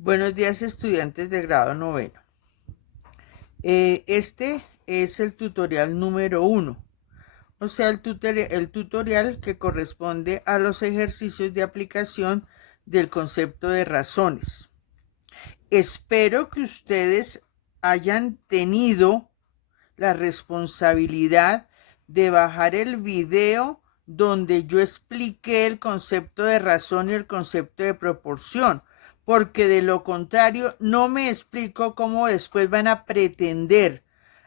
Buenos días, estudiantes de grado noveno. Este es el tutorial número 1, o sea, el tutorial que corresponde a los ejercicios de aplicación del concepto de razones. Espero que ustedes hayan tenido la responsabilidad de bajar el video donde yo expliqué el concepto de razón y el concepto de proporción, porque de lo contrario no me explico cómo después van a pretender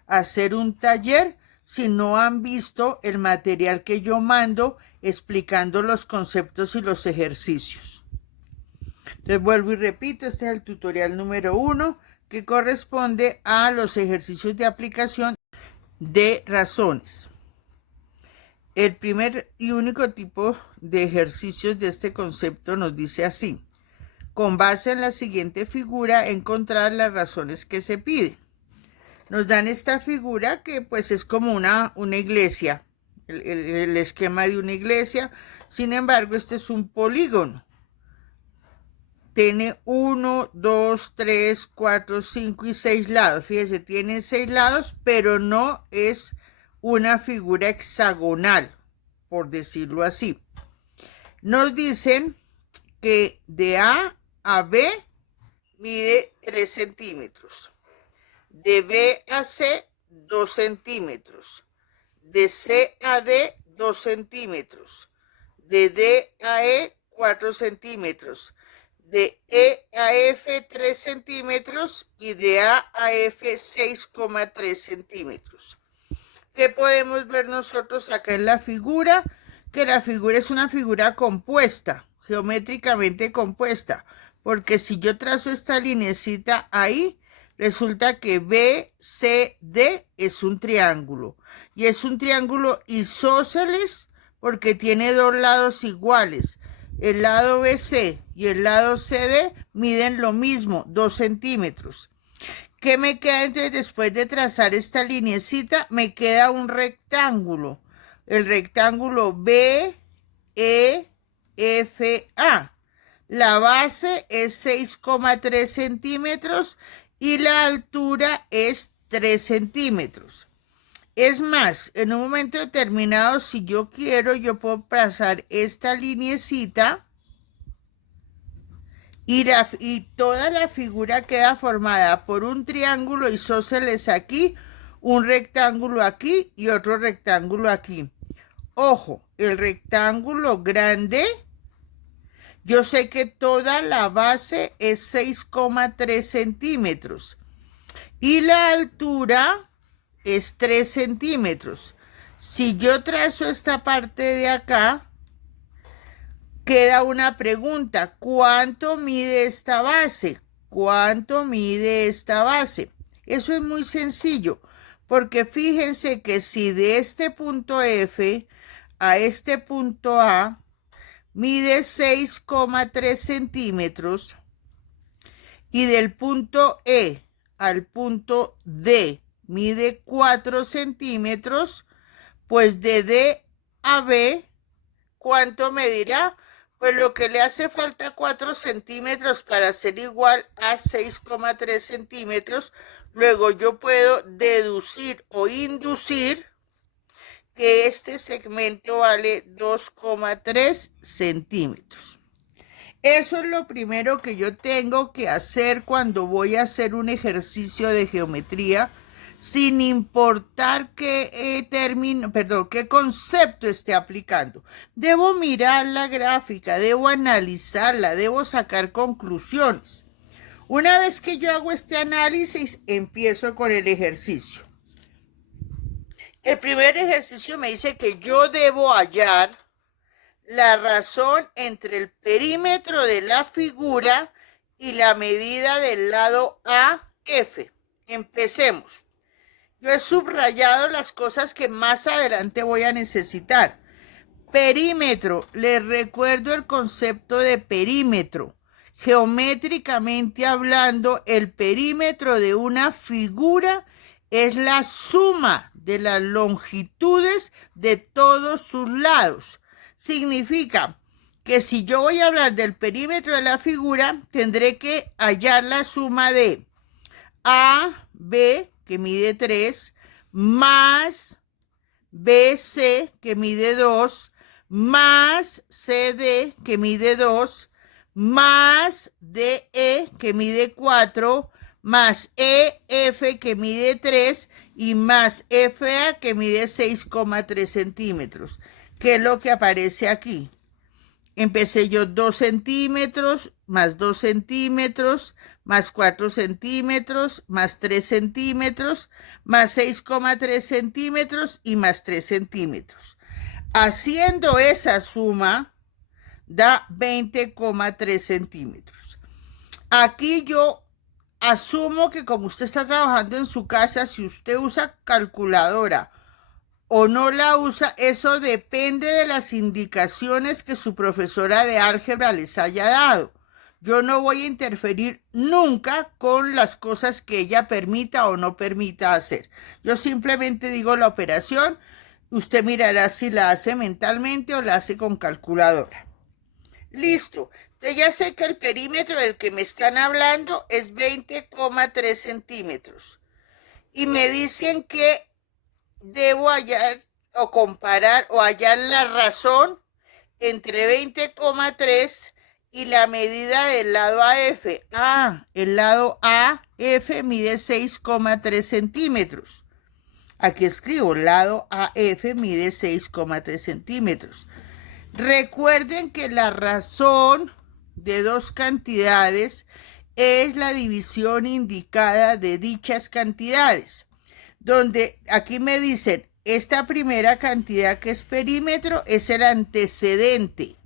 hacer un taller si no han visto el material que yo mando explicando los conceptos y los ejercicios. Entonces vuelvo y repito, este es el tutorial número 1 que corresponde a los ejercicios de aplicación de razones. El primer y único tipo de ejercicios de este concepto nos dice así: con base en la siguiente figura, encontrar las razones que se piden. Nos dan esta figura que pues es como una iglesia, el esquema de una iglesia. Sin embargo, este es un polígono. Tiene 1, 2, 3, 4, 5 y 6 lados. Fíjese, tiene 6 lados, pero no es una figura hexagonal, por decirlo así. Nos dicen que de A a B mide 3 centímetros, de B a C 2 centímetros, de C a D 2 centímetros, de D a E 4 centímetros, de E a F 3 centímetros y de A a F 6,3 centímetros. ¿Qué podemos ver nosotros acá en la figura? Que la figura es una figura compuesta, geométricamente compuesta, porque si yo trazo esta linecita ahí, resulta que BCD es un triángulo, y es un triángulo isósceles porque tiene dos lados iguales. El lado BC y el lado CD miden lo mismo, 2 centímetros. ¿Qué me queda entonces después de trazar esta linecita? Me queda un rectángulo. El rectángulo BEFA. La base es 6,3 centímetros y la altura es 3 centímetros. Es más, en un momento determinado, si yo quiero, yo puedo trazar esta linecita y toda la figura queda formada por un triángulo isósceles aquí, un rectángulo aquí y otro rectángulo aquí. Ojo, el rectángulo grande, yo sé que toda la base es 6,3 centímetros y la altura es 3 centímetros. Si yo trazo esta parte de acá, queda una pregunta: ¿cuánto mide esta base? ¿Cuánto mide esta base? Eso es muy sencillo, porque fíjense que si de este punto F a este punto A mide 6,3 centímetros y del punto E al punto D mide 4 centímetros, pues de D a B, ¿cuánto medirá? Pues lo que le hace falta 4 centímetros para ser igual a 6,3 centímetros. Luego yo puedo deducir o inducir que este segmento vale 2,3 centímetros. Eso es lo primero que yo tengo que hacer cuando voy a hacer un ejercicio de geometría, sin importar qué qué concepto esté aplicando. Debo mirar la gráfica, debo analizarla, debo sacar conclusiones. Una vez que yo hago este análisis, empiezo con el ejercicio. El primer ejercicio me dice que yo debo hallar la razón entre el perímetro de la figura y la medida del lado AF. Empecemos. Yo he subrayado las cosas que más adelante voy a necesitar. Perímetro. Les recuerdo el concepto de perímetro. Geométricamente hablando, el perímetro de una figura es la suma de las longitudes de todos sus lados. Significa que si yo voy a hablar del perímetro de la figura, tendré que hallar la suma de AB, que mide 3, más BC, que mide 2, más CD, que mide 2, más DE, que mide 4, más EF, que mide 3, y más FA, que mide 6,3 centímetros, que es lo que aparece aquí. Empecé yo 2 centímetros, más 2 centímetros, más 4 centímetros, más 3 centímetros, más 6,3 centímetros y más 3 centímetros. Haciendo esa suma, da 20,3 centímetros. Aquí yo asumo que como usted está trabajando en su casa, si usted usa calculadora o no la usa, eso depende de las indicaciones que su profesora de álgebra les haya dado. Yo no voy a interferir nunca con las cosas que ella permita o no permita hacer. Yo simplemente digo la operación, usted mirará si la hace mentalmente o la hace con calculadora. Listo. Entonces ya sé que el perímetro del que me están hablando es 20,3 centímetros. Y me dicen que debo hallar o comparar o hallar la razón entre 20,3 y la medida del lado AF. El lado AF mide 6,3 centímetros. Aquí escribo, lado AF mide 6,3 centímetros. Recuerden que la razón de dos cantidades es la división indicada de dichas cantidades. Donde aquí me dicen, esta primera cantidad que es perímetro es el antecedente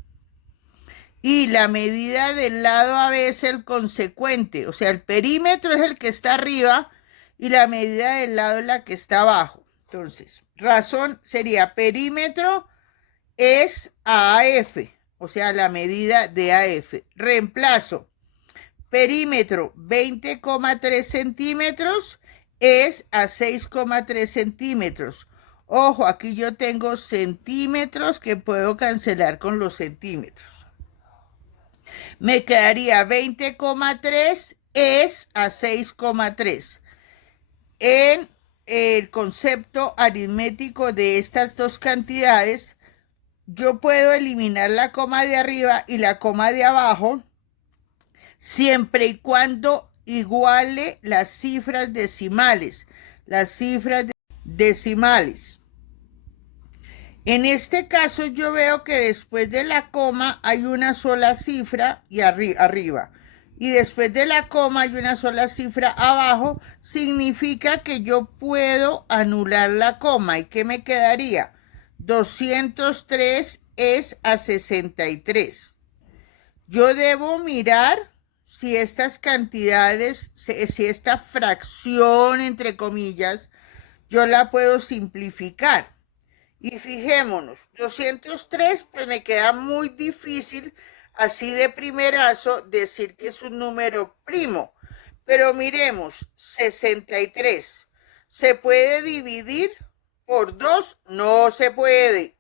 y la medida del lado AB es el consecuente, o sea, el perímetro es el que está arriba y la medida del lado es la que está abajo. Entonces, razón sería perímetro es AF, o sea, la medida de AF. Reemplazo, perímetro 20,3 centímetros es a 6,3 centímetros. Ojo, aquí yo tengo centímetros que puedo cancelar con los centímetros. Me quedaría 20,3 es a 6,3. En el concepto aritmético de estas dos cantidades, yo puedo eliminar la coma de arriba y la coma de abajo siempre y cuando iguale las cifras decimales. En este caso yo veo que después de la coma hay una sola cifra y arriba. Y después de la coma hay una sola cifra abajo. Significa que yo puedo anular la coma. ¿Y qué me quedaría? 203 es a 63. Yo debo mirar si estas cantidades, si esta fracción, entre comillas, yo la puedo simplificar. Y fijémonos, 203, pues me queda muy difícil así de primerazo decir que es un número primo. Pero miremos, 63. ¿Se puede dividir por 2? No se puede,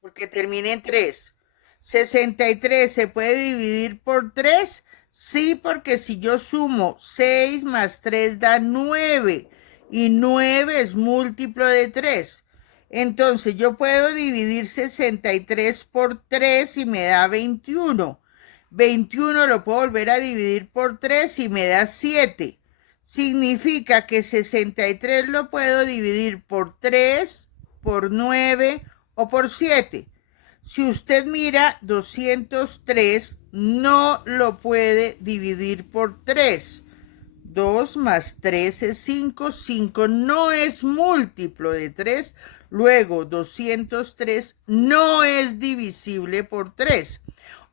porque termina en 3. 63 se puede dividir por 3. Sí, porque si yo sumo 6 más 3 da 9 y 9 es múltiplo de 3. Entonces yo puedo dividir 63 por 3 y me da 21. 21 lo puedo volver a dividir por 3 y me da 7. Significa que 63 lo puedo dividir por 3, por 9 o por 7. Si usted mira 203, no lo puede dividir por 3. 2 más 3 es 5. 5 no es múltiplo de 3. Luego, 203 no es divisible por 3.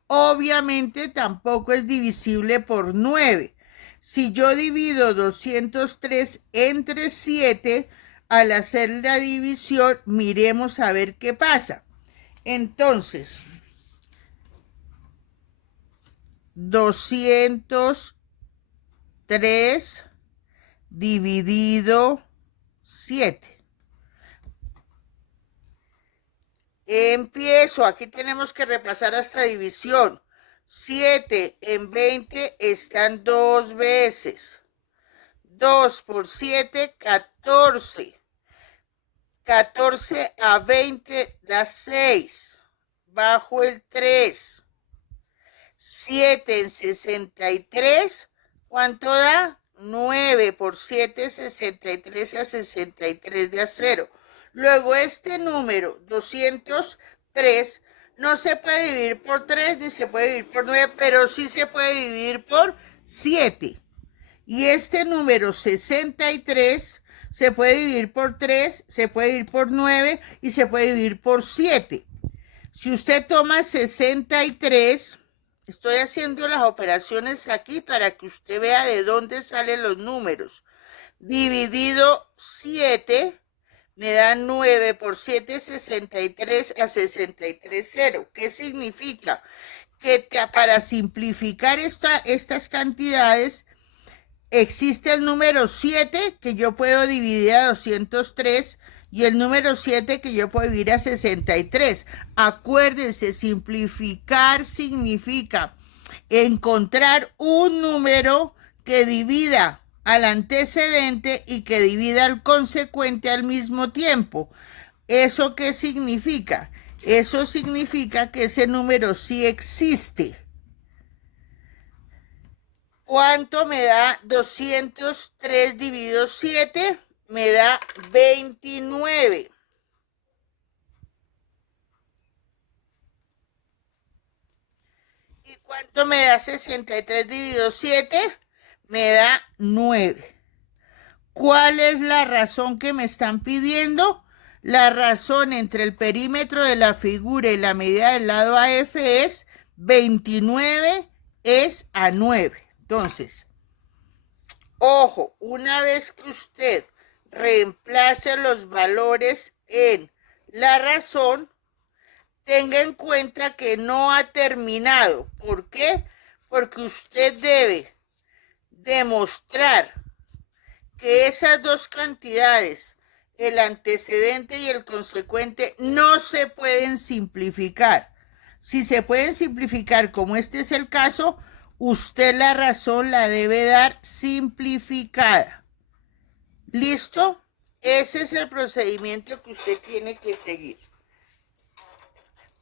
Obviamente tampoco es divisible por 9. Si yo divido 203 entre 7, al hacer la división, miremos a ver qué pasa. Entonces, 203 dividido 7. Empiezo, aquí tenemos que repasar hasta división. 7 en 20 están 2 veces. 2 por 7, 14. 14 a 20 da 6. Bajo el 3. 7 en 63, ¿cuánto da? 9 por 7, 63 a 63 da 0. Luego este número, 203, no se puede dividir por 3 ni se puede dividir por 9, pero sí se puede dividir por 7. Y este número 63 se puede dividir por 3, se puede dividir por 9 y se puede dividir por 7. Si usted toma 63, estoy haciendo las operaciones aquí para que usted vea de dónde salen los números. Dividido 7 me da 9 por 7, 63 a 63, 0. ¿Qué significa? Que para simplificar estas cantidades, existe el número 7 que yo puedo dividir a 203 y el número 7 que yo puedo dividir a 63. Acuérdense, simplificar significa encontrar un número que divida al antecedente y que divida al consecuente al mismo tiempo. ¿Eso qué significa? Eso significa que ese número sí existe. ¿Cuánto me da 203 dividido 7? Me da 29. ¿Y cuánto me da 63 dividido 7? Me da 9. ¿Cuál es la razón que me están pidiendo? La razón entre el perímetro de la figura y la medida del lado AF es 29 es a 9. Entonces, ojo, una vez que usted reemplace los valores en la razón, tenga en cuenta que no ha terminado. ¿Por qué? Porque usted debe demostrar que esas dos cantidades, el antecedente y el consecuente, no se pueden simplificar. Si se pueden simplificar, como este es el caso, usted la razón la debe dar simplificada. ¿Listo? Ese es el procedimiento que usted tiene que seguir.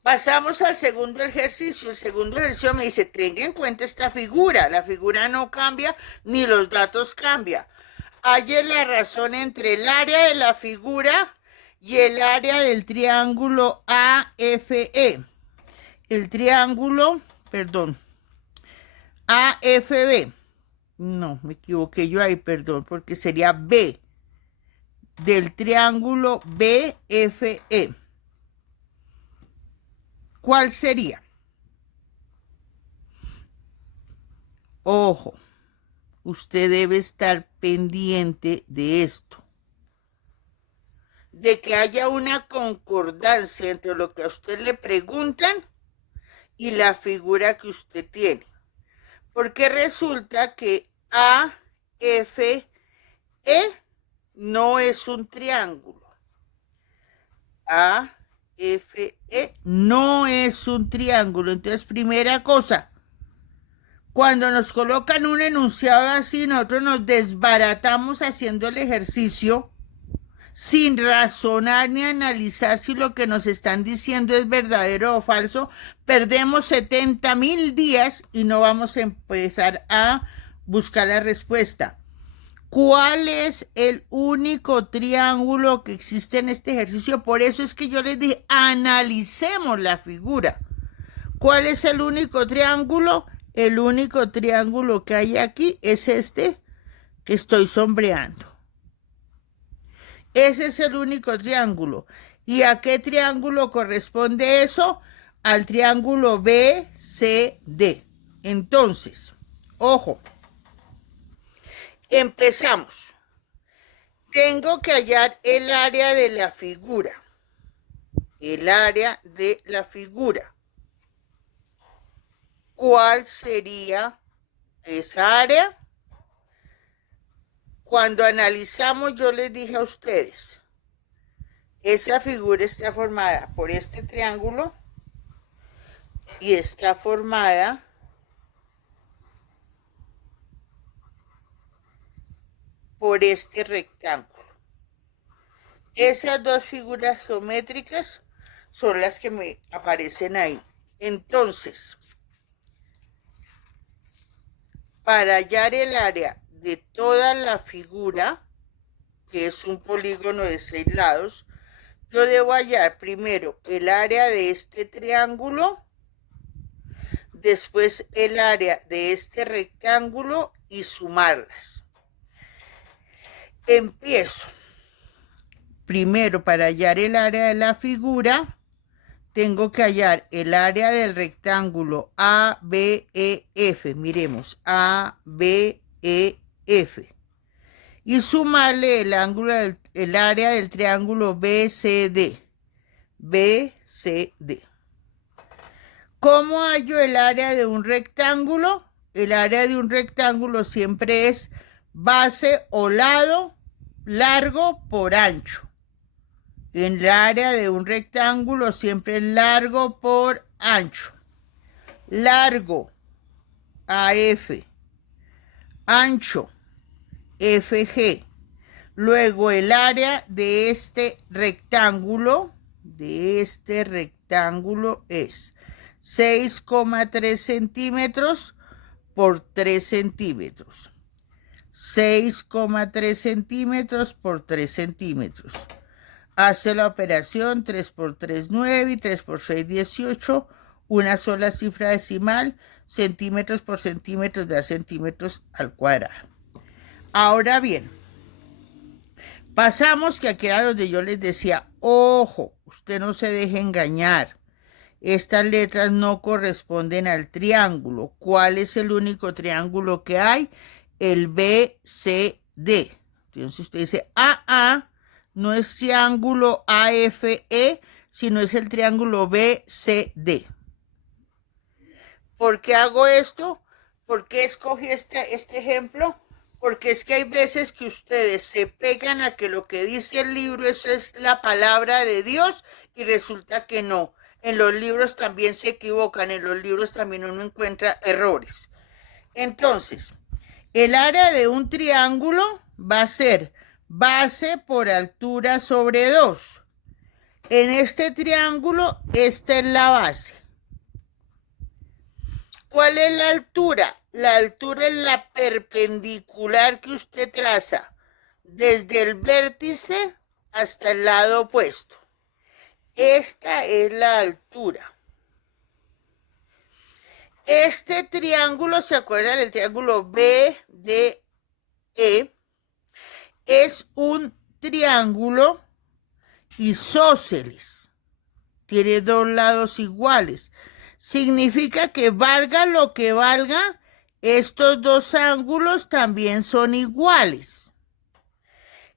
Pasamos al segundo ejercicio. El segundo ejercicio me dice, tenga en cuenta esta figura. La figura no cambia ni los datos cambian. Halle la razón entre el área de la figura y el área del triángulo AFE. El triángulo, perdón, AFB. No, me equivoqué yo ahí, perdón, porque sería B. Del triángulo BFE. ¿Cuál sería? Ojo, usted debe estar pendiente de esto. De que haya una concordancia entre lo que a usted le preguntan y la figura que usted tiene. Porque resulta que AFE no es un triángulo. AFE no es un triángulo. Entonces, primera cosa, cuando nos colocan un enunciado así, nosotros nos desbaratamos haciendo el ejercicio sin razonar ni analizar si lo que nos están diciendo es verdadero o falso. Perdemos 70,000 días y no vamos a empezar a buscar la respuesta. ¿Cuál es el único triángulo que existe en este ejercicio? Por eso es que yo les dije, analicemos la figura. ¿Cuál es el único triángulo? El único triángulo que hay aquí es este que estoy sombreando. Ese es el único triángulo. ¿Y a qué triángulo corresponde eso? Al triángulo BCD. Entonces, ojo, empezamos. Tengo que hallar el área de la figura. El área de la figura. ¿Cuál sería esa área? Cuando analizamos, yo les dije a ustedes, Esa figura está formada por este triángulo y está formada por este rectángulo. Esas dos figuras geométricas son las que me aparecen ahí. Entonces, para hallar el área de toda la figura, que es un polígono de 6 lados, yo debo hallar primero el área de este triángulo, después el área de este rectángulo y sumarlas. Empiezo. Primero, para hallar el área de la figura, tengo que hallar el área del rectángulo ABEF. Miremos, ABEF. Y sumarle el área del triángulo BCD. BCD. ¿Cómo hallo el área de un rectángulo? El área de un rectángulo siempre es base o lado largo por ancho. En el área de un rectángulo siempre es largo por ancho. Largo, AF. Ancho, FG. Luego el área de este rectángulo es 6,3 centímetros por 3 centímetros. 6,3 centímetros por 3 centímetros. Hace la operación 3 por 3, 9 y 3 por 6, 18. Una sola cifra decimal, centímetros por centímetros da centímetros al cuadrado. Ahora bien, pasamos que aquí era donde yo les decía, ojo, usted no se deje engañar. Estas letras no corresponden al triángulo. ¿Cuál es el único triángulo que hay? El BCD. Entonces usted dice AA. No es triángulo AFE, sino es el triángulo BCD. ¿Por qué hago esto? ¿Por qué escogí este ejemplo? Porque es que hay veces que ustedes se pegan a que lo que dice el libro, eso es la palabra de Dios, y resulta que no. En los libros también se equivocan, en los libros también uno encuentra errores. Entonces, el área de un triángulo va a ser base por altura sobre 2. En este triángulo, esta es la base. ¿Cuál es la altura? La altura es la perpendicular que usted traza desde el vértice hasta el lado opuesto. Esta es la altura. Este triángulo, ¿se acuerdan? El triángulo BDE es un triángulo isósceles. Tiene dos lados iguales. Significa que valga lo que valga, estos dos ángulos también son iguales.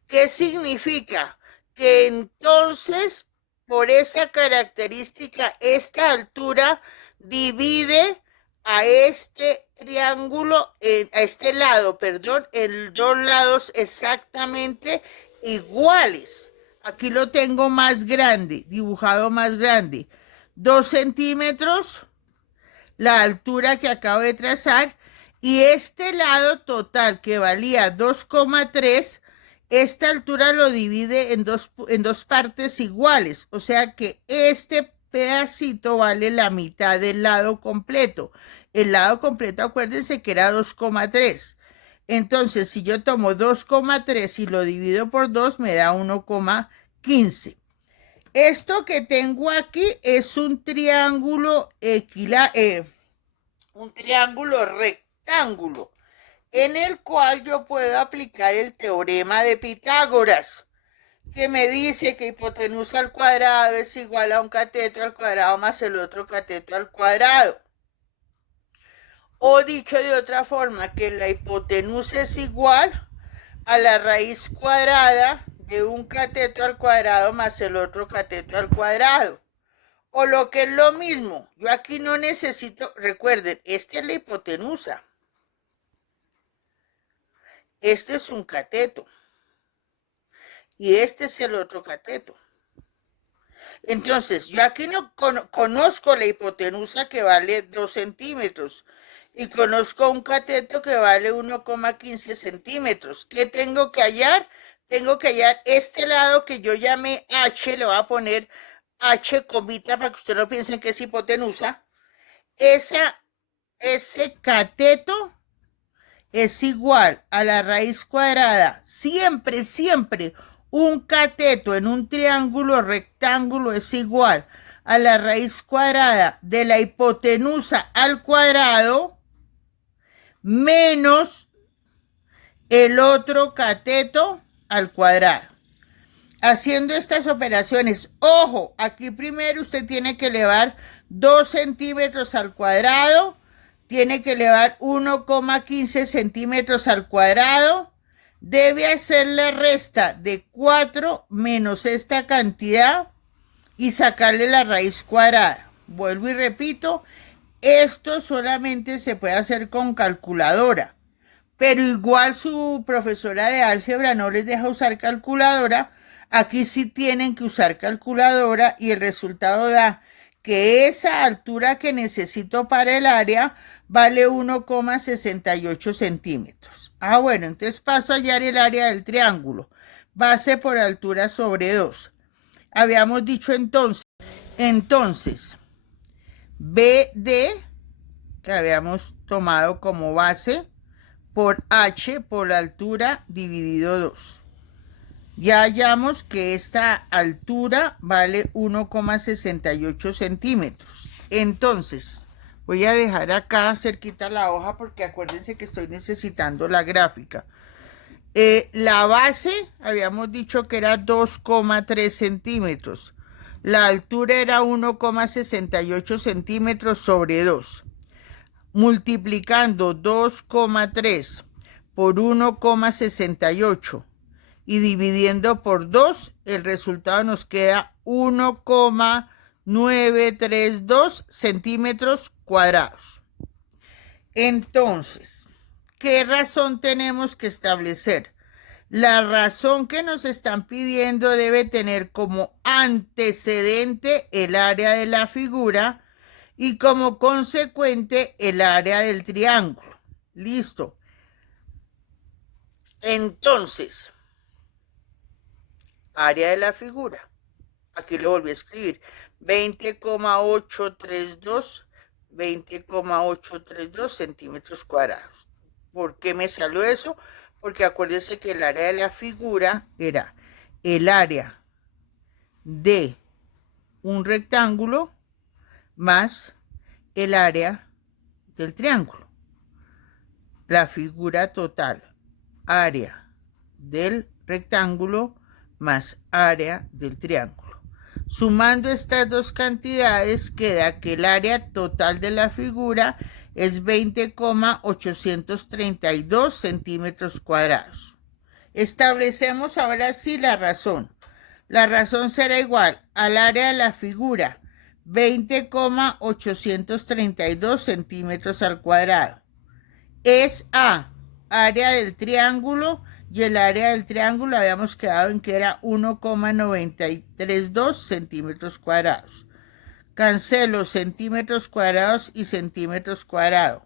¿Qué significa? Que entonces, por esa característica, esta altura divide a este triángulo, a este lado, perdón, en dos lados exactamente iguales. Aquí lo tengo más grande, dibujado más grande. 2 centímetros, la altura que acabo de trazar, y este lado total que valía 2,3, esta altura lo divide en dos partes iguales, o sea que este pedacito vale la mitad del lado completo. El lado completo, acuérdense que era 2,3. Entonces, si yo tomo 2,3 y lo divido por 2, me da 1,15. Esto que tengo aquí es un triángulo rectángulo, en el cual yo puedo aplicar el teorema de Pitágoras, que me dice que hipotenusa al cuadrado es igual a un cateto al cuadrado más el otro cateto al cuadrado. O dicho de otra forma, que la hipotenusa es igual a la raíz cuadrada de un cateto al cuadrado más el otro cateto al cuadrado. O lo que es lo mismo, yo aquí no necesito, recuerden, esta es la hipotenusa. Este es un cateto. Y este es el otro cateto. Entonces, yo aquí no conozco la hipotenusa que vale 2 centímetros y conozco un cateto que vale 1,15 centímetros. ¿Qué tengo que hallar? Tengo que hallar este lado que yo llamé H, le voy a poner H comita para que usted no piense que es hipotenusa. Ese cateto es igual a la raíz cuadrada. Siempre, siempre, un cateto en un triángulo rectángulo es igual a la raíz cuadrada de la hipotenusa al cuadrado menos el otro cateto al cuadrado. Haciendo estas operaciones, ojo, aquí primero usted tiene que elevar 2 centímetros al cuadrado, tiene que elevar 1,15 centímetros al cuadrado, debe hacer la resta de 4 menos esta cantidad y sacarle la raíz cuadrada. Vuelvo y repito, esto solamente se puede hacer con calculadora, pero igual su profesora de álgebra no les deja usar calculadora. Aquí sí tienen que usar calculadora y el resultado da que esa altura que necesito para el área vale 1,68 centímetros. Bueno, entonces paso a hallar el área del triángulo. Base por altura sobre 2. Habíamos dicho entonces, BD, que habíamos tomado como base, por H por la altura dividido 2. Ya hallamos que esta altura vale 1,68 centímetros. Entonces, voy a dejar acá cerquita la hoja porque acuérdense que estoy necesitando la gráfica. La base, habíamos dicho que era 2,3 centímetros. La altura era 1,68 centímetros sobre 2. Multiplicando 2,3 por 1,68 y dividiendo por 2, el resultado nos queda 1,932 centímetros cuadrados. Entonces, ¿qué razón tenemos que establecer? La razón que nos están pidiendo debe tener como antecedente el área de la figura y como consecuente el área del triángulo. Listo. Entonces, área de la figura. Aquí lo volví a escribir. 20,832 centímetros cuadrados. ¿Por qué me salió eso? Porque acuérdense que el área de la figura era el área de un rectángulo más el área del triángulo. La figura total, área del rectángulo más área del triángulo. Sumando estas dos cantidades queda que el área total de la figura es 20,832 centímetros cuadrados. Establecemos ahora sí la razón. La razón será igual al área de la figura, 20,832 centímetros al cuadrado. Es A, área del triángulo, y el área del triángulo habíamos quedado en que era 1,932 centímetros cuadrados. Cancelo centímetros cuadrados y centímetros cuadrados.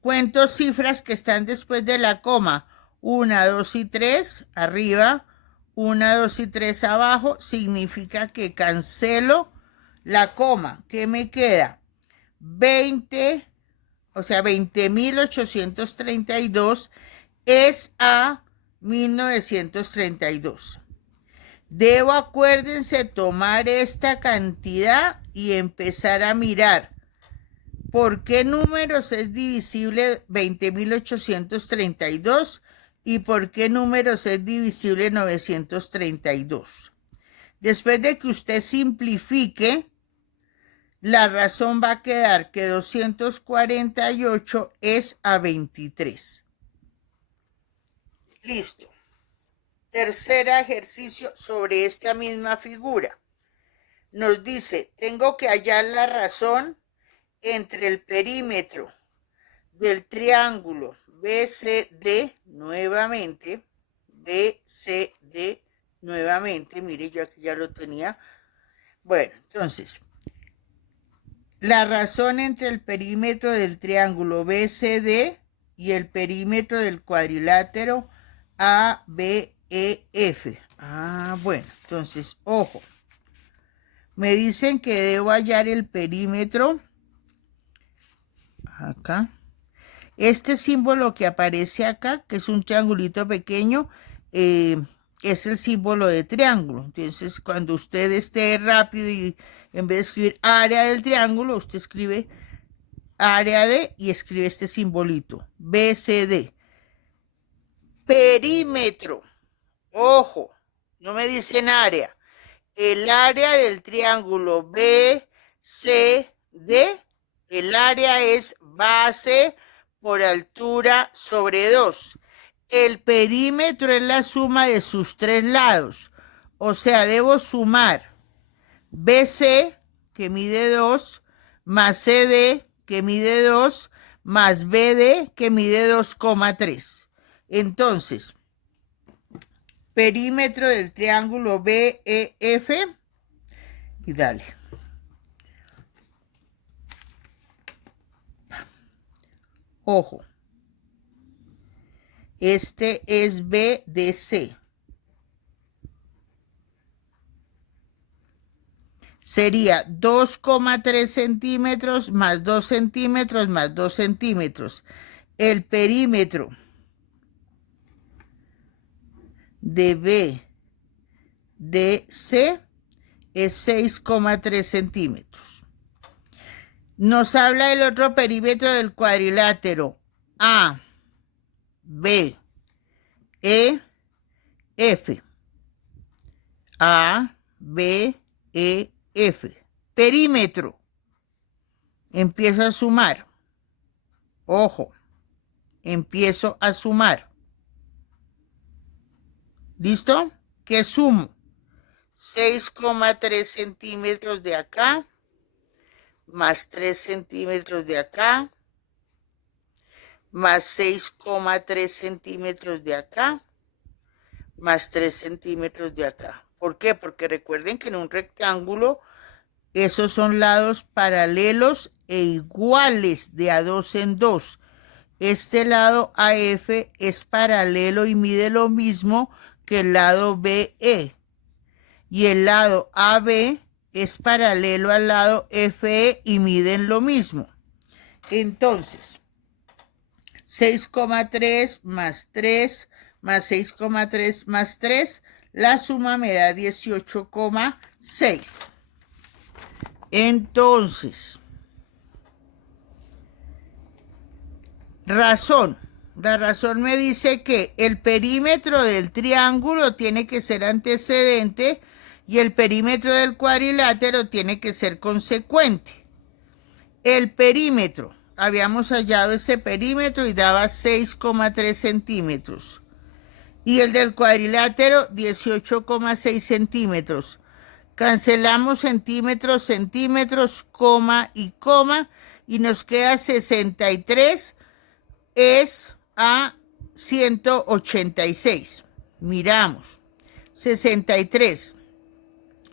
Cuento cifras que están después de la coma. 1, 2 y 3 arriba, 1, 2 y 3 abajo. Significa que cancelo la coma. ¿Qué me queda? 20, o sea, 20,832 es a 1932. Debo, acuérdense, tomar esta cantidad y empezar a mirar por qué números es divisible 20,832 y por qué números es divisible 932. Después de que usted simplifique, la razón va a quedar que 248 es a 23. Listo. Tercer ejercicio sobre esta misma figura. Nos dice, tengo que hallar la razón entre el perímetro del triángulo BCD nuevamente, mire, yo aquí ya lo tenía, Bueno, entonces, la razón entre el perímetro del triángulo BCD y el perímetro del cuadrilátero ABEF. Bueno, entonces, ojo. Me dicen que debo hallar el perímetro. Acá. Este símbolo que aparece acá, que es un triangulito pequeño, es el símbolo de triángulo. Entonces, cuando usted esté rápido y en vez de escribir área del triángulo, usted escribe área de y escribe este simbolito, BCD. Perímetro. Ojo, no me dicen área. El área del triángulo BCD, el área es base por altura sobre 2. El perímetro es la suma de sus tres lados. O sea, debo sumar BC, que mide 2, más CD, que mide 2, más BD, que mide 2,3. Entonces, perímetro del triángulo BEF y dale. Ojo. Este es BDC. Sería 2,3 centímetros más 2 centímetros más 2 centímetros. El perímetro de BDC es 6,3 centímetros. Nos habla del otro perímetro del cuadrilátero A, B, E, F. A, B, E, F. Perímetro. Empiezo a sumar. Ojo. Empiezo a sumar. ¿Listo? ¿Qué sumo? 6,3 centímetros de acá, más 3 centímetros de acá, más 6,3 centímetros de acá, más 3 centímetros de acá. ¿Por qué? Porque recuerden que en un rectángulo esos son lados paralelos e iguales de a 2 en 2. Este lado AF es paralelo y mide lo mismo que el lado BE. Y el lado AB es paralelo al lado FE y miden lo mismo. Entonces, 6,3 más 3 más 6,3 más 3, la suma me da 18,6. Entonces, razón. La razón me dice que el perímetro del triángulo tiene que ser antecedente y el perímetro del cuadrilátero tiene que ser consecuente. El perímetro, habíamos hallado ese perímetro y daba 6,3 centímetros. Y el del cuadrilátero, 18,6 centímetros. Cancelamos centímetros, centímetros, coma, y nos queda 63 es a 186. Miramos. 63.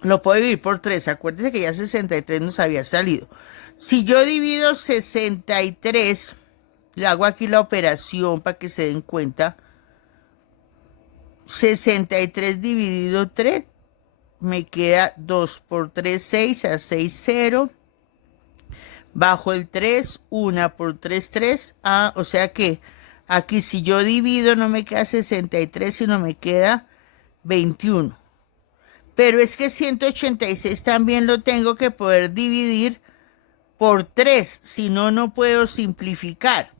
Lo puedo dividir por 3. Acuérdense que ya 63 nos había salido. Si yo divido 63, le hago aquí la operación para que se den cuenta. 63 dividido 3, me queda 2 por 3, 6, a 6, 0. Bajo el 3, 1 por 3, 3. O sea que aquí si yo divido no me queda 63, sino me queda 21. Pero es que 186 también lo tengo que poder dividir por 3, si no, no puedo simplificar.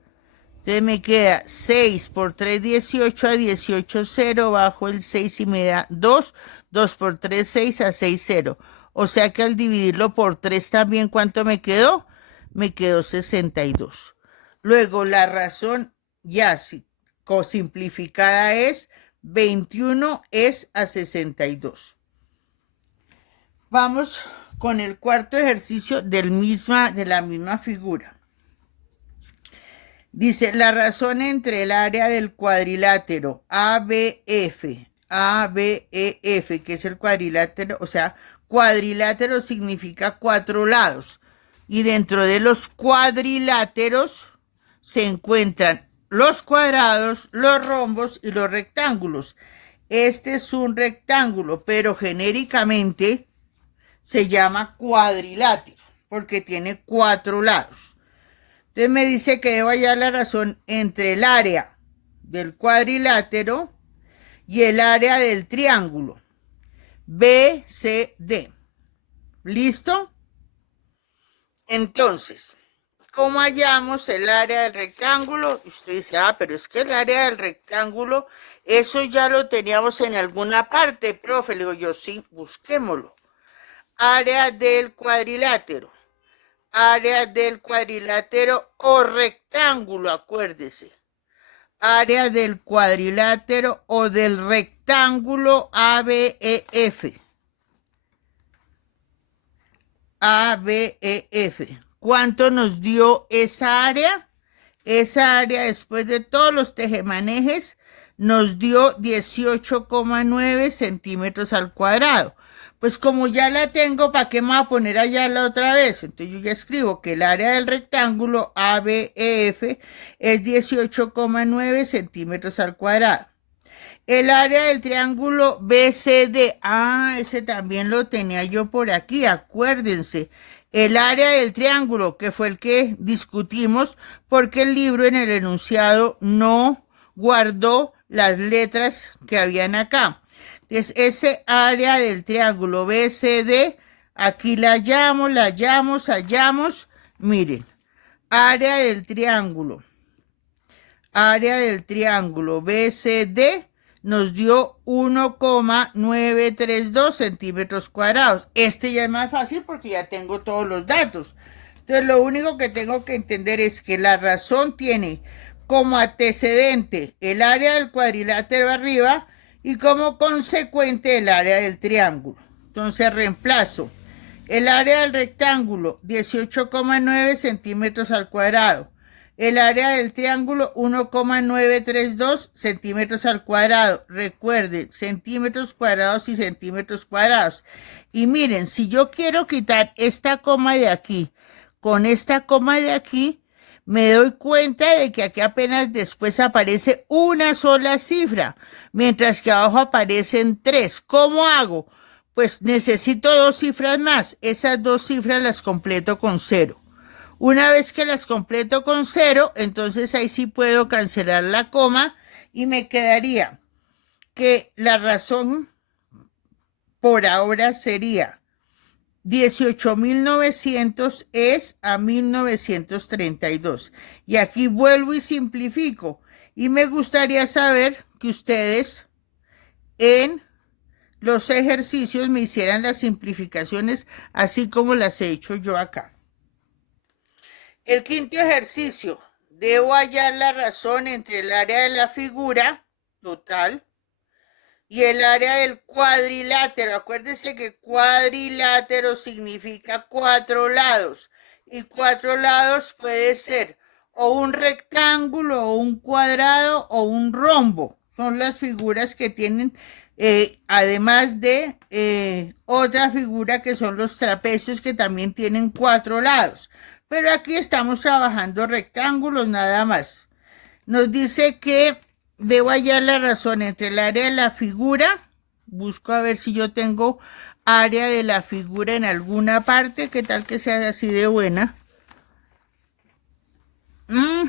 Entonces me queda 6 por 3, 18, a 18, 0, bajo el 6 y me da 2, 2 por 3, 6, a 6, 0. O sea que al dividirlo por 3 también, ¿cuánto me quedó? Me quedó 62. Luego la razón ya simplificada es 21 es a 62. Vamos con el cuarto ejercicio de la misma figura. Dice, la razón entre el área del cuadrilátero ABEF, que es el cuadrilátero, o sea, Cuadrilátero significa 4 lados. Y dentro de los cuadriláteros se encuentran los cuadrados, los rombos y los rectángulos. Este es un rectángulo, pero genéricamente se llama cuadrilátero porque tiene 4 lados. Entonces me dice que debo hallar la razón entre el área del cuadrilátero y el área del triángulo BCD. ¿Listo? Entonces, ¿cómo hallamos el área del rectángulo? Usted dice, pero es que el área del rectángulo, eso ya lo teníamos en alguna parte, profe. Le digo yo, sí, busquémoslo. Área del cuadrilátero. Área del cuadrilátero o rectángulo, acuérdese. Área del cuadrilátero o del rectángulo ABEF. ABEF. ¿Cuánto nos dio esa área? Esa área, después de todos los tejemanejes, nos dio 18,9 centímetros al cuadrado. Pues como ya la tengo, ¿para qué me voy a poner allá la otra vez? Entonces yo ya escribo que el área del rectángulo ABEF es 18,9 centímetros al cuadrado. El área del triángulo BCD, ese también lo tenía yo por aquí, acuérdense. El área del triángulo, que fue el que discutimos, porque el libro en el enunciado no guardó las letras que habían acá. Entonces, ese área del triángulo BCD, aquí la hallamos. Miren, área del triángulo BCD nos dio 1,932 centímetros cuadrados. Este ya es más fácil porque ya tengo todos los datos. Entonces, lo único que tengo que entender es que la razón tiene como antecedente el área del cuadrilátero arriba y como consecuente el área del triángulo. Entonces, reemplazo el área del rectángulo, 18,9 centímetros al cuadrado. El área del triángulo, 1,932 centímetros al cuadrado. Recuerden, centímetros cuadrados y centímetros cuadrados. Y miren, si yo quiero quitar esta coma de aquí con esta coma de aquí, me doy cuenta de que aquí apenas después aparece una sola cifra, mientras que abajo aparecen 3. ¿Cómo hago? Pues necesito 2 cifras más. Esas 2 cifras las completo con 0. Una vez que las completo con 0, entonces ahí sí puedo cancelar la coma y me quedaría que la razón por ahora sería 18.900 es a 1932. Y aquí vuelvo y simplifico. Y me gustaría saber que ustedes en los ejercicios me hicieran las simplificaciones así como las he hecho yo acá. El quinto ejercicio, debo hallar la razón entre el área de la figura total y el área del cuadrilátero. Acuérdense que cuadrilátero significa 4 lados y 4 lados puede ser o un rectángulo o un cuadrado o un rombo. Son las figuras que tienen, además de otra figura que son los trapecios que también tienen 4 lados. Pero aquí estamos trabajando rectángulos nada más. Nos dice que debo hallar la razón entre el área de la figura. Busco a ver si yo tengo área de la figura en alguna parte. ¿Qué tal que sea así de buena?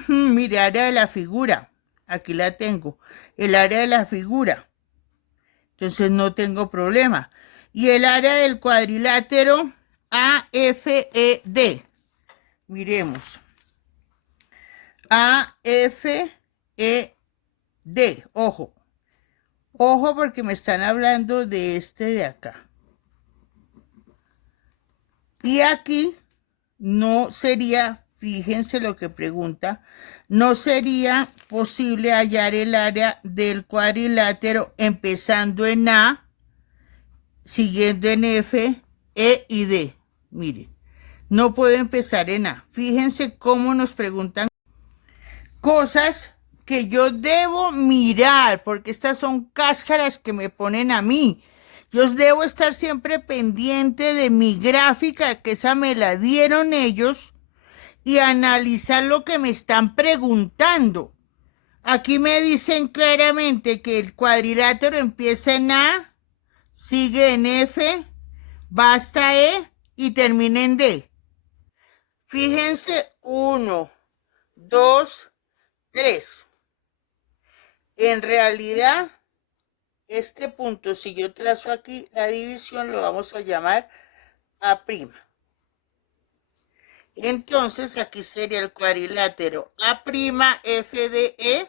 Mire, área de la figura. Aquí la tengo. El área de la figura. Entonces no tengo problema. Y el área del cuadrilátero AFED. Miremos. AFED. Ojo. Ojo porque me están hablando de este de acá. Y aquí no sería, fíjense lo que pregunta, no sería posible hallar el área del cuadrilátero empezando en A, siguiendo en F, E y D. Miren. No puedo empezar en A. Fíjense cómo nos preguntan cosas que yo debo mirar, porque estas son cáscaras que me ponen a mí. Yo debo estar siempre pendiente de mi gráfica, que esa me la dieron ellos, y analizar lo que me están preguntando. Aquí me dicen claramente que el cuadrilátero empieza en A, sigue en F, va hasta E y termina en D. Fíjense, 1, 2, 3. En realidad, este punto, si yo trazo aquí la división, lo vamos a llamar A'. Entonces, aquí sería el cuadrilátero A'FDE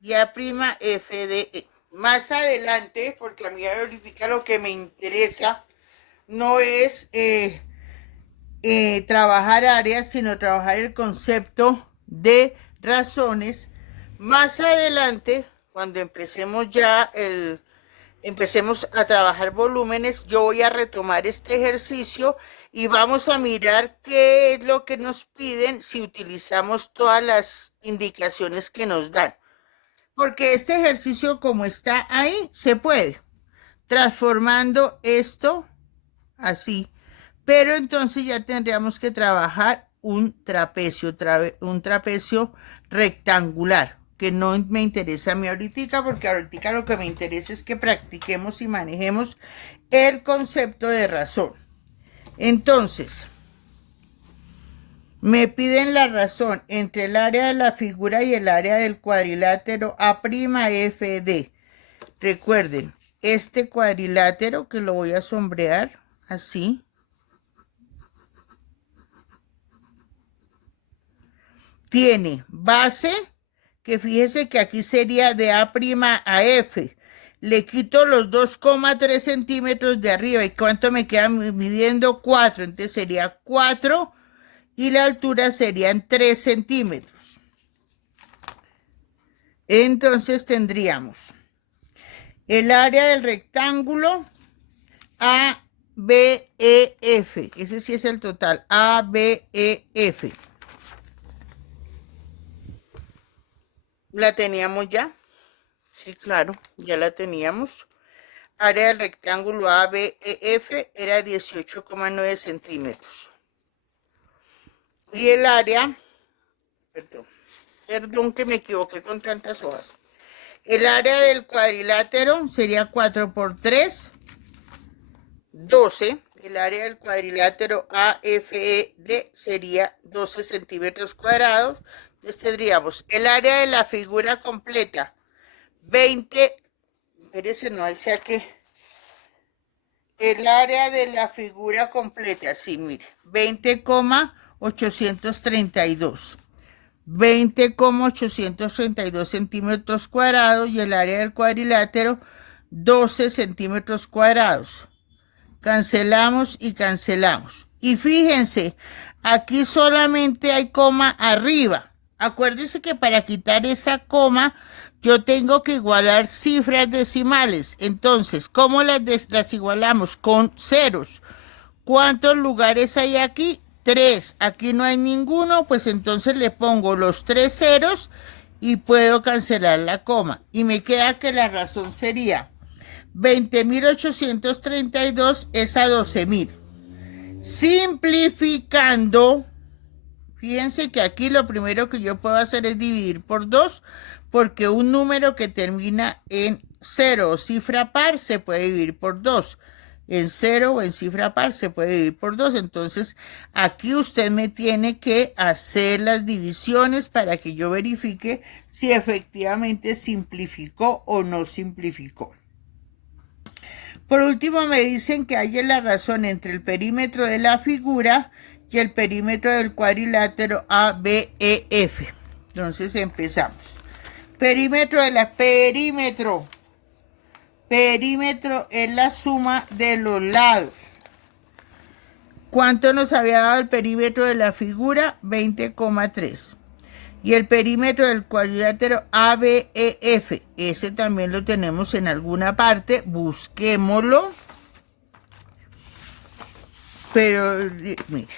y A'FDE. Más adelante, porque a mí ahorita lo que me interesa no es trabajar áreas, sino trabajar el concepto de razones. Más adelante, cuando empecemos a trabajar volúmenes, yo voy a retomar este ejercicio y vamos a mirar qué es lo que nos piden si utilizamos todas las indicaciones que nos dan. Porque este ejercicio, como está ahí, se puede, transformando esto así. Pero entonces ya tendríamos que trabajar un trapecio rectangular, que no me interesa a mí ahorita, porque ahorita lo que me interesa es que practiquemos y manejemos el concepto de razón. Entonces, me piden la razón entre el área de la figura y el área del cuadrilátero A'FD. Recuerden, este cuadrilátero que lo voy a sombrear así. Tiene base, que fíjese que aquí sería de A' a F. Le quito los 2,3 centímetros de arriba. ¿Y cuánto me queda midiendo? 4. Entonces sería 4 y la altura serían 3 centímetros. Entonces tendríamos el área del rectángulo ABEF. Ese sí es el total, ABEF. ¿La teníamos ya? Sí, claro, ya la teníamos. Área del rectángulo ABEF era 18,9 centímetros. Y el área, perdón que me equivoqué con tantas hojas. El área del cuadrilátero sería 4 por 3, 12. El área del cuadrilátero AFED sería 12 centímetros cuadrados. Entonces tendríamos el área de la figura completa, 20, espérese, no dice aquí, el área de la figura completa, sí, mire, 20,832. 20,832 centímetros cuadrados y el área del cuadrilátero 12 centímetros cuadrados. Cancelamos y cancelamos. Y fíjense, aquí solamente hay coma arriba. Acuérdense que para quitar esa coma yo tengo que igualar cifras decimales. Entonces, ¿cómo las igualamos? Con ceros. ¿Cuántos lugares hay aquí? 3. Aquí no hay ninguno, pues entonces le pongo los 3 ceros y puedo cancelar la coma. Y me queda que la razón sería 20.832 es a 12.000. Simplificando, fíjense que aquí lo primero que yo puedo hacer es dividir por 2, porque un número que termina en 0 o cifra par se puede dividir por 2. En 0 o en cifra par se puede dividir por 2. Entonces, aquí usted me tiene que hacer las divisiones para que yo verifique si efectivamente simplificó o no simplificó. Por último, me dicen que hay la razón entre el perímetro de la figura y el perímetro del cuadrilátero ABEF. Entonces, empezamos. Perímetro de la perímetro. Perímetro es la suma de los lados. ¿Cuánto nos había dado el perímetro de la figura? 20,3. Y el perímetro del cuadrilátero ABEF, ese también lo tenemos en alguna parte, busquémoslo. Pero, mire,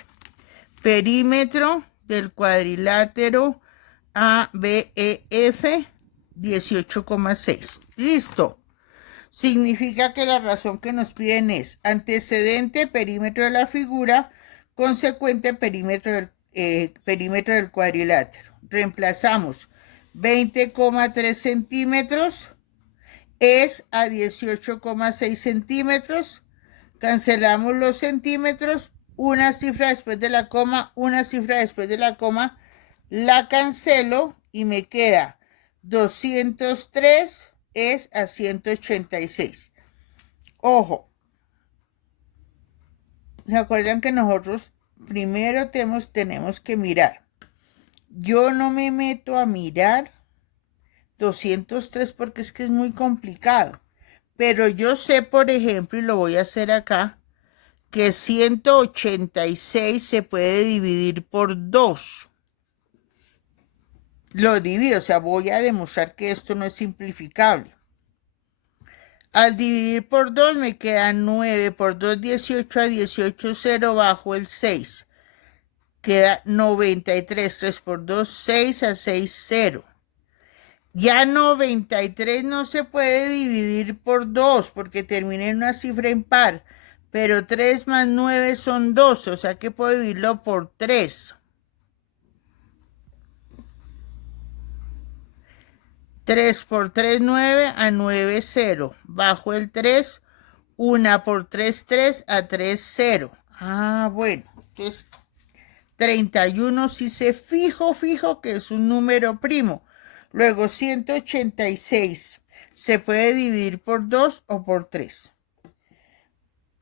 perímetro del cuadrilátero ABEF, 18,6. Listo. significa que la razón que nos piden es antecedente, perímetro de la figura, consecuente, perímetro del cuadrilátero. Reemplazamos 20,3 centímetros es a 18,6 centímetros. Cancelamos los centímetros, una cifra después de la coma, una cifra después de la coma, la cancelo y me queda 203 es a 186. Ojo, ¿se acuerdan que nosotros primero tenemos que mirar? Yo no me meto a mirar 203 porque es que es muy complicado. Pero yo sé, por ejemplo, y lo voy a hacer acá, que 186 se puede dividir por 2. Lo divido, o sea, voy a demostrar que esto no es simplificable. Al dividir por 2 me queda 9 por 2, 18 a 18, 0 bajo el 6. Queda 93, 3 por 2, 6 a 6, 0. Ya 93 no se puede dividir por 2 porque termina en una cifra impar, pero 3 más 9 son 12, o sea que puedo dividirlo por 3. 3 por 3, 9 a 9, 0. Bajo el 3, 1 por 3, 3 a 3, 0. Ah, bueno, entonces 31 sí se fijo que es un número primo. Luego 186 se puede dividir por 2 o por 3.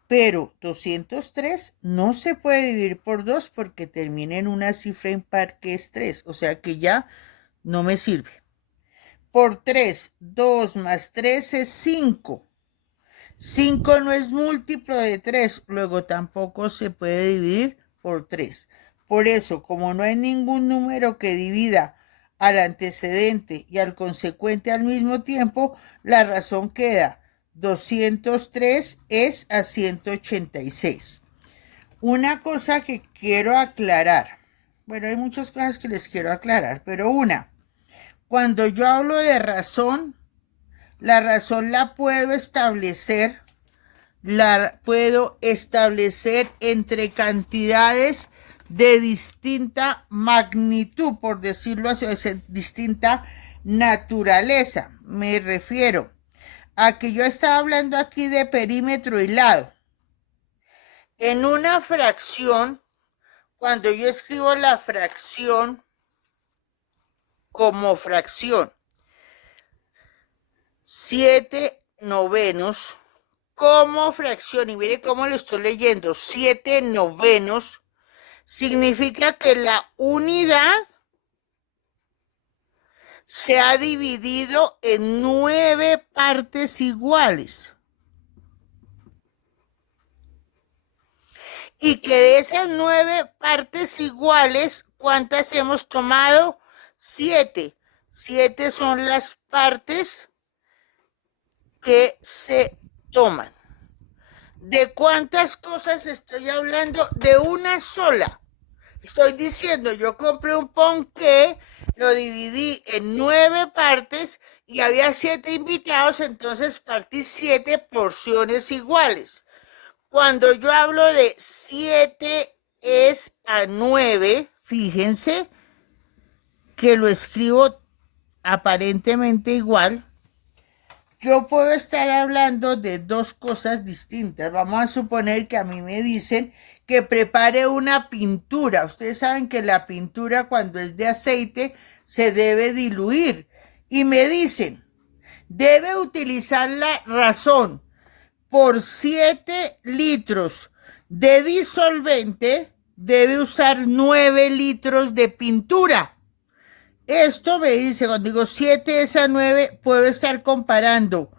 Pero 203 no se puede dividir por 2 porque termina en una cifra impar que es 3. O sea que ya no me sirve. Por 3, 2 más 3 es 5. 5 no es múltiplo de 3. Luego tampoco se puede dividir por 3. Por eso, como no hay ningún número que divida al antecedente y al consecuente al mismo tiempo, la razón queda 203 es a 186. Una cosa que quiero aclarar, bueno, hay muchas cosas que les quiero aclarar, pero cuando yo hablo de razón, la razón la puedo establecer entre cantidades de distinta magnitud, por decirlo así, de distinta naturaleza. Me refiero a que yo estaba hablando aquí de perímetro y lado. En una fracción, cuando yo escribo la fracción como fracción, 7/9 como fracción, y mire cómo lo estoy leyendo, 7/9 significa que la unidad se ha dividido en 9 partes iguales. Y que de esas 9 partes iguales, ¿cuántas hemos tomado? 7. 7 son las partes que se toman. ¿De cuántas cosas estoy hablando? De una sola. Estoy diciendo, yo compré un ponqué, lo dividí en 9 partes y había 7 invitados, entonces partí 7 porciones iguales. Cuando yo hablo de 7 es a 9, fíjense que lo escribo aparentemente igual. Yo puedo estar hablando de dos cosas distintas. Vamos a suponer que a mí me dicen que prepare una pintura. Ustedes saben que la pintura cuando es de aceite se debe diluir. Y me dicen, debe utilizar la razón por 7 litros de disolvente, debe usar 9 litros de pintura. Esto me dice, cuando digo 7 es a 9, puedo estar comparando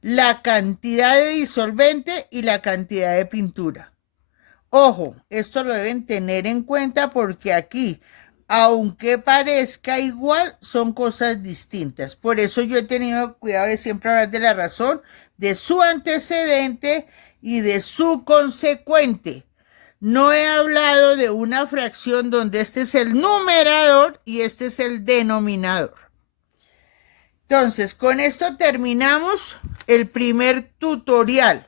la cantidad de disolvente y la cantidad de pintura. Ojo, esto lo deben tener en cuenta porque aquí, aunque parezca igual, son cosas distintas. Por eso yo he tenido cuidado de siempre hablar de la razón, de su antecedente y de su consecuente. No he hablado de una fracción donde este es el numerador y este es el denominador. Entonces, con esto terminamos el primer tutorial.